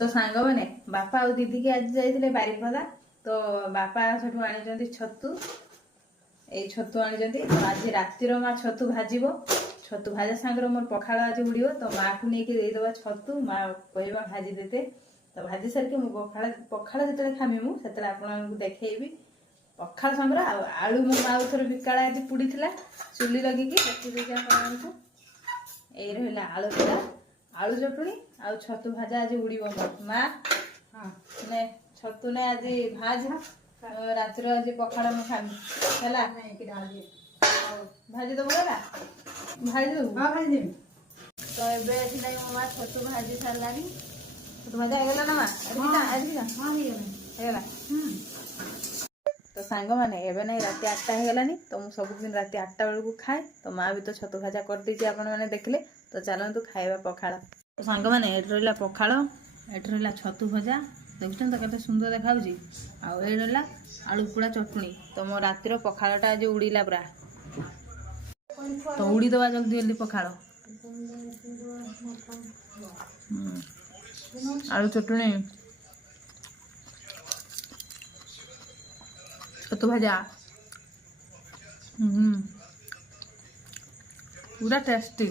तो सांग मैंने बापा आ दीदी की आज जाइए बारिपदा तो बापा सेठू आनी छतु ये छतु आनी आज रातिर माँ छतु भाजब छतु भाजा सांगे मोर पखाड़ आज उड़ो तो माँ को लेकिन देदेवा छतु माँ कहवा भाजी देते तो भाजी सारिक मुझे पखाड़ जो खामी मुझे आपको देखी पखाड़ सांगे आलू मो माँ थोड़े बिकाड़ा आज पुड़ी चुली लगिकी आपको यही रहा आलू पोड़ा आलू चटुणी आ छतु भाजा आज उड़ो माँ ने छतु ने आज भाज रातिर आज पखाड़ मु खामी है भाजी दबू है भाजी दबू हाँ भाजी तो ये मो माँ छतु भाजी सारानी छतु भाजा होगा ना माँ तो सांग मैंने एवं ना रात 8टा होगलानी तो मुझे सबुदिन रात 8टा बेलू खाए तो माँ भी तो छतु भाजा कर दी आपण मैंने देखले तो चलतु खाଇବା पखाड़ तो सांग मैंने ये रहा पखाड़ ये रहा छतु भजा देखुन तो केते सुंदर देखा आउ ये रहा आलू पोड़ा चटनी तो मो रातिर पखाड़टा आज उड़ीला पूरा तो उड़ी दवा जल्दी जल्दी पखाड़ आलू चटनी छतु भाजा पूरा टेस्टी।